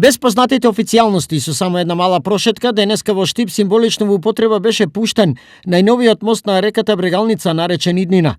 Без познатите официјалности и со само една мала прошетка, денеска во Штип символично во употреба беше пуштен најновиот мост на реката Брегалница, наречен Иднина.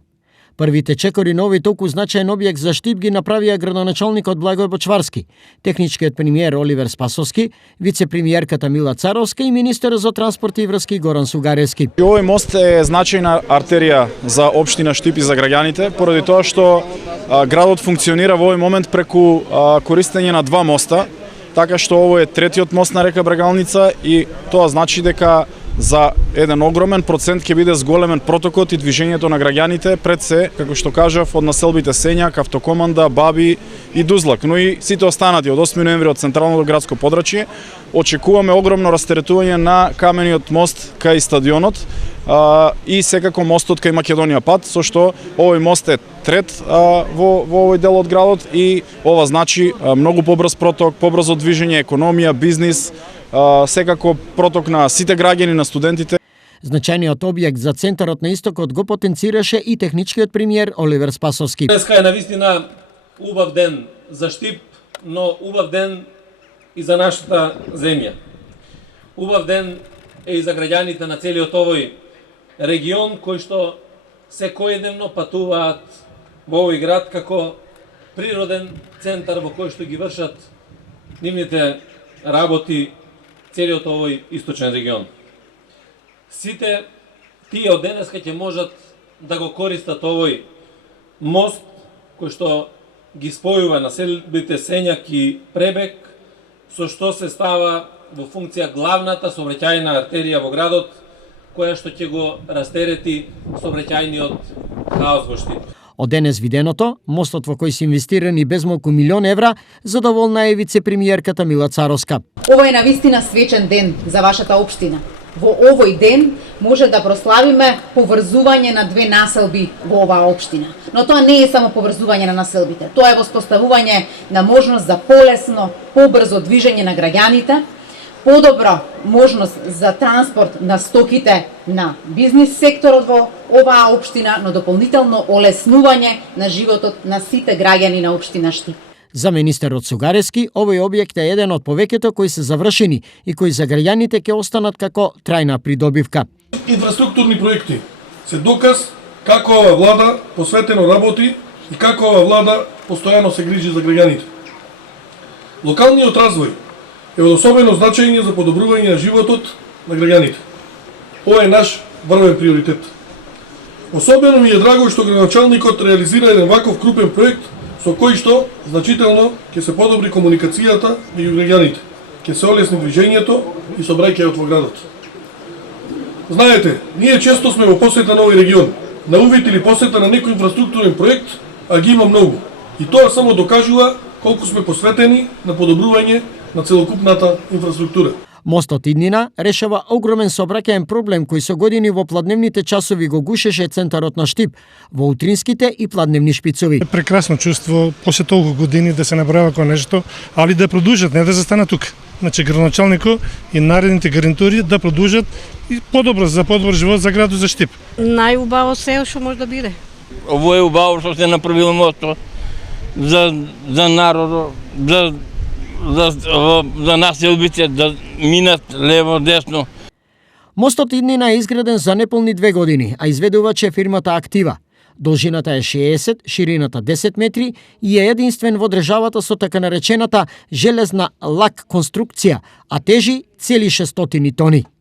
Првите чекори на овој толку значаен објект за Штип ги направија градоначалникот Благој Бочварски, техничкиот премиер Оливер Спасовски, вице-премиерката Мила Царовска и министерот за транспорт и врски Горан Сугаревски. Овој мост е значајна артерија за општина Штип и за граѓаните, поради тоа што градот функционира во овој момент преку користење на два моста, така што ово е третиот мост на река Брегалница и тоа значи дека за еден огромен процент ќе биде зголемен протокот и движењето на граѓаните пред се, како што кажав, од населбите Сењак, Автокоманда, Баби и Дузлак, но и сите останати од 8 ноември од централното градско подрачје. Очекуваме огромно раsteretување на камениот мост кај стадионот и секако мостот кај Македонија пат, со што овој мост е трет во овој дел од градот и ова значи многу побрз проток, побрзо движење, економија, бизнис, секако проток на сите граѓани, на студентите. Значајниот објект за центарот на истокот го потенцираше и техничкиот премиер Оливер Спасовски. Денеска е навистина убав ден за Штип, но убав ден и за нашата земја. Убав ден е и за граѓаните на целиот овој регион кои што секојдневно патуваат во овој град како природен центар во кој што ги вршат нивните работи целиот овој источен регион. Сите тие од денеска ќе можат да го користат овој мост кој што ги спојува населбите Сењак и Пребек, со што се става во функција главната сообраќајна артерија во градот, која што ќе го растерети сообраќајниот хаос во Штип. Од денес виденото, мостот во кој се инвестирани безмалку €1.000.000, задоволна е вице-премиерката Мила Царовска. Ова е навистина свечен ден за вашата општина. Во овој ден може да прославиме поврзување на две населби во оваа општина. Но тоа не е само поврзување на населбите, тоа е воспоставување на можност за полесно, побрзо движење на граѓаните, подобра можност за транспорт на стоките на бизнис секторот во оваа општина, но дополнително олеснување на животот на сите граѓани на општина Штип. За министерот Сугаревски, овој објект е еден од повеќето кои се завршени и кои за граѓаните ќе останат како трајна придобивка. Инфраструктурни проекти се доказ како ова влада посветено работи и како ова влада постојано се грижи за граѓаните. Локалниот развој е од особено значење за подобрување на животот на граѓаните. Ова е наш врвен приоритет. Особено ми е драго што градоначалникот реализира еден ваков крупен проект со кој што значително ќе се подобри комуникацијата меѓу граѓаните, ќе се олесни движењето и сообраќајот во градот. Знаете, ние често сме во посета на овој регион, на увид или посета на некој инфраструктурен проект, а ги има многу. И тоа само докажува колку сме посветени на подобрување на целокупната инфраструктура. Мостот Иднина решава огромен сообраќаен проблем кој со години во пладневните часови го гушеше центарот на Штип, во утринските и пладневни шпицови. Прекрасно чувство после толку години да се направи како нешто, али да продолжат, не да застанат тука. Значи градоначалникот и наредните гарнитури да продолжат и подобро за подобар живот за градот за Штип. Најубаво се што може да биде. Ово е убаво што се направило мостот за народот, за населбите да минат лево десно. Мостот Иднина е изграден за неполни 2 години, а изведувач е фирмата Актива. Должината е 60, ширината 10 метри и е единствен во државата со така наречената железна лак конструкција, а тежи цели 600 тони.